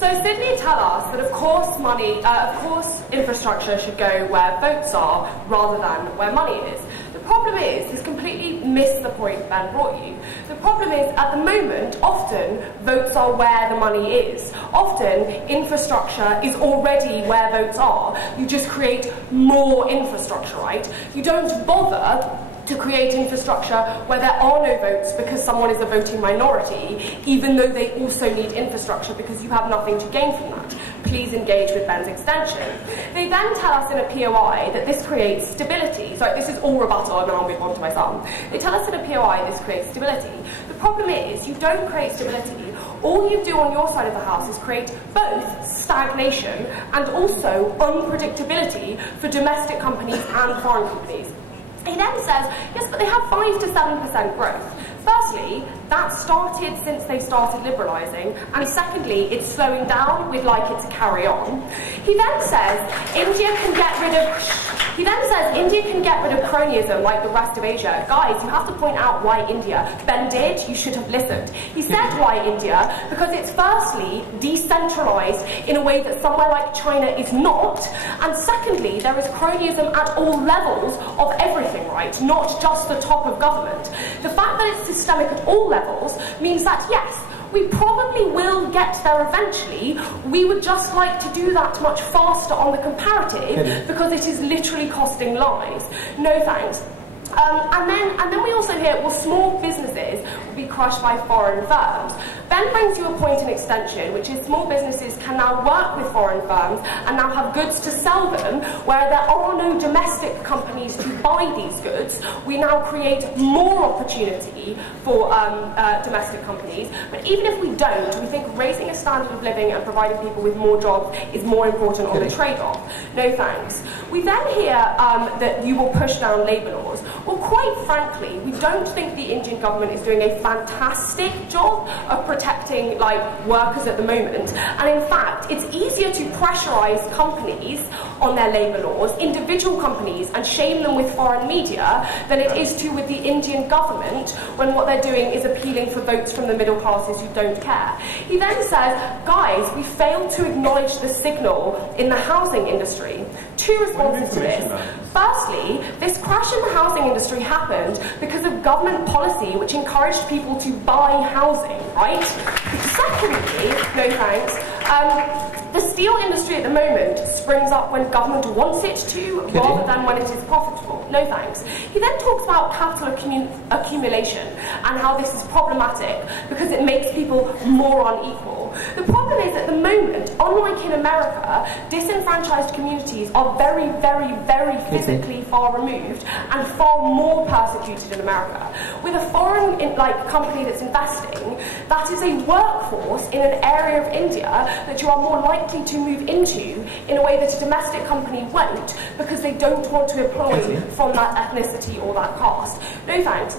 So Sydney tell us that of course infrastructure should go where votes are rather than where money is. The problem is, this completely missed the point Ben brought you. The problem is, at the moment, often votes are where the money is. Often, infrastructure is already where votes are. You just create more infrastructure, right? You don't bother to create infrastructure where there are no votes because someone is a voting minority, even though they also need infrastructure because you have nothing to gain from that. Please engage with Ben's extension. They then tell us in a POI that this creates stability. So this is all rebuttal and then I'll move on to my sum. They tell us in a POI this creates stability. The problem is you don't create stability. All you do on your side of the house is create both stagnation and also unpredictability for domestic companies and foreign companies. He then says, yes, but they have 5 to 7% growth. Firstly, that started since they started liberalising, and secondly, it's slowing down, we'd like it to carry on. He then says India can get rid of cronyism like the rest of Asia. Guys, you have to point out why India. Ben did, you should have listened. He said why India, because it's firstly decentralised in a way that somewhere like China is not, and secondly, there is cronyism at all levels of everything, right? Not just the top of government. The fact that it's systemic at all levels means that, yes, we probably will get there eventually. We would just like to do that much faster on the comparative because it is literally costing lives. No thanks. And then we also hear, well, small businesses will be crushed by foreign firms. Ben brings you a point in extension, which is small businesses can now work with foreign firms and now have goods to sell them, where there are no domestic companies to buy these goods. We now create more opportunity for domestic companies. But even if we don't, we think raising a standard of living and providing people with more jobs is more important on the trade-off. No thanks. We then hear that you will push down labour laws. Well, quite frankly, we don't think the Indian government is doing a fantastic job of protecting workers at the moment. And in fact, it's easier to pressurise companies on their labour laws, individual companies, and shame them with foreign media than it is to with the Indian government when what they're doing is appealing for votes from the middle classes who don't care. He then says, guys, we failed to acknowledge the signal in the housing industry. Two responses to this. Firstly, this crash in the housing industry happened because of government policy which encouraged people to buy housing, right? Secondly, no thanks, the steel industry at the moment springs up when government wants it to, rather than when it is profitable. No thanks. He then talks about capital accumulation and how this is problematic because it makes people more unequal. The problem is at the moment, unlike in America, disenfranchised communities are very, very, very physically far removed and far more persecuted in America. With a foreign company that's investing, that is a workforce in an area of India that you are more likely to move into in a way that a domestic company won't because they don't want to employ from that ethnicity or that caste. No thanks.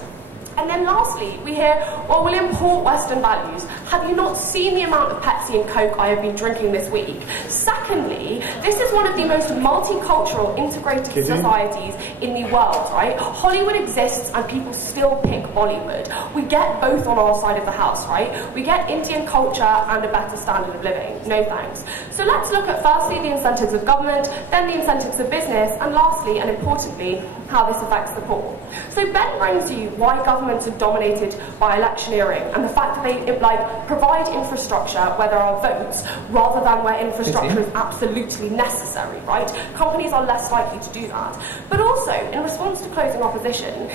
And then lastly, we hear, well, we'll import Western values. Have you not seen the amount of Pepsi and Coke I have been drinking this week? Secondly, this is one of the most multicultural, integrated societies in the world, right? Hollywood exists and people still pick Bollywood. We get both on our side of the house, right? We get Indian culture and a better standard of living. No thanks. So let's look at firstly the incentives of government, then the incentives of business, and lastly, and importantly, how this affects the poor. So Ben brings you why governments are dominated by electioneering and the fact that they provide infrastructure where there are votes rather than where infrastructure is absolutely necessary, right? Companies are less likely to do that. But also, in response to closing opposition,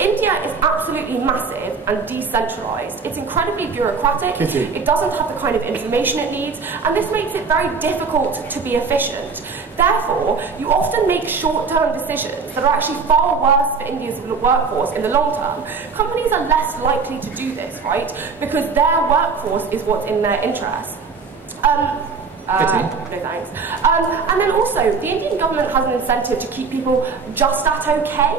India is absolutely massive and decentralised. It's incredibly bureaucratic, it doesn't have the kind of information it needs, and this makes it very difficult to be efficient. Therefore, you often make short-term decisions that are actually far worse for India's workforce in the long term. Companies are less likely to do this, right? Because their workforce is what's in their interest. No thanks. And then also, the Indian government has an incentive to keep people just at okay,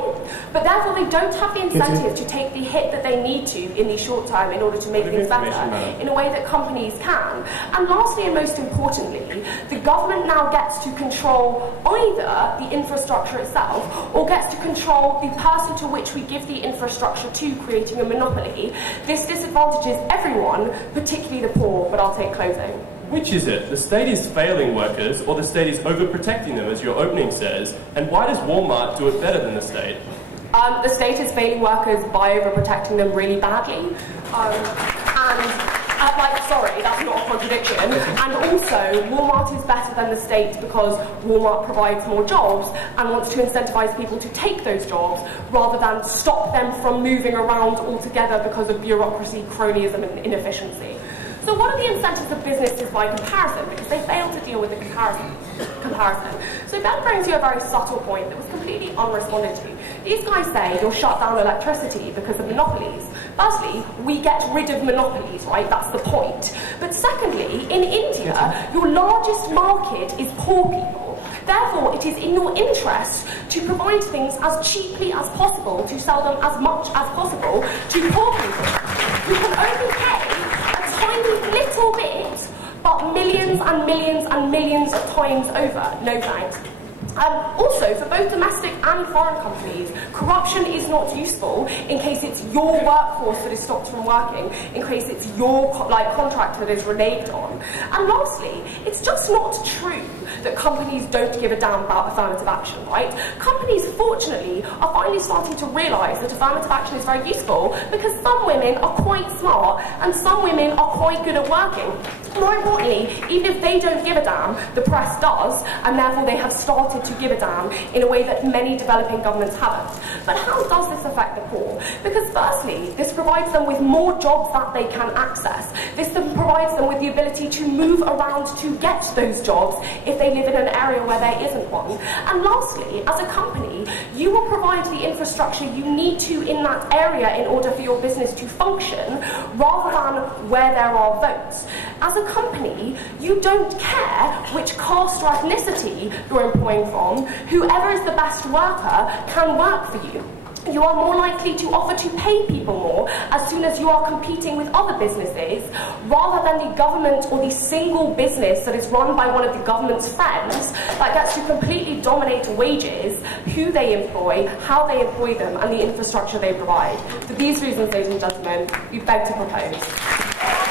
but therefore they don't have the incentive to take the hit that they need to in the short term in order to make things better in a way that companies can. And lastly and most importantly, the government now gets to control either the infrastructure itself or gets to control the person to which we give the infrastructure to, creating a monopoly. This disadvantages everyone, particularly the poor, but I'll take closing. which is it? The state is failing workers, or the state is overprotecting them, as your opening says? And why does Walmart do it better than the state? The state is failing workers by overprotecting them really badly. Sorry, that's not a contradiction. And also, Walmart is better than the state because Walmart provides more jobs and wants to incentivize people to take those jobs rather than stop them from moving around altogether because of bureaucracy, cronyism, and inefficiency. So what are the incentives of businesses by comparison? Because they fail to deal with the comparison. So Ben brings you a very subtle point that was completely unresponded to. These guys say you'll shut down electricity because of monopolies. Firstly, we get rid of monopolies, right? That's the point. But secondly, in India, your largest market is poor people. Therefore, it is in your interest to provide things as cheaply as possible, to sell them as much as possible to poor people who can only pay a tiny little bit, but millions and millions and millions of times over. No thanks. Also, for both domestic and foreign companies, corruption is not useful in case it's your workforce that is stopped from working, in case it's your contract that is reneged on. And lastly, it's just not true that companies don't give a damn about affirmative action, right? Companies, fortunately, are finally starting to realise that affirmative action is very useful because some women are quite smart and some women are quite good at working. More importantly, even if they don't give a damn, the press does, and therefore they have started to give a damn in a way that many developing governments haven't. But how does this affect the poor? Because firstly, this provides them with more jobs that they can access. This then provides them with the ability to move around to get those jobs if they live in an area where there isn't one. And lastly, as a company, you will provide the infrastructure you need to in that area in order for your business to function, rather than where there are votes. As a company, you don't care which caste or ethnicity you're employing from. Whoever is the best worker can work for you. You are more likely to offer to pay people more as soon as you are competing with other businesses, rather than the government or the single business that is run by one of the government's friends that gets to completely dominate wages, who they employ, how they employ them, and the infrastructure they provide. For these reasons, ladies and gentlemen, we beg to propose.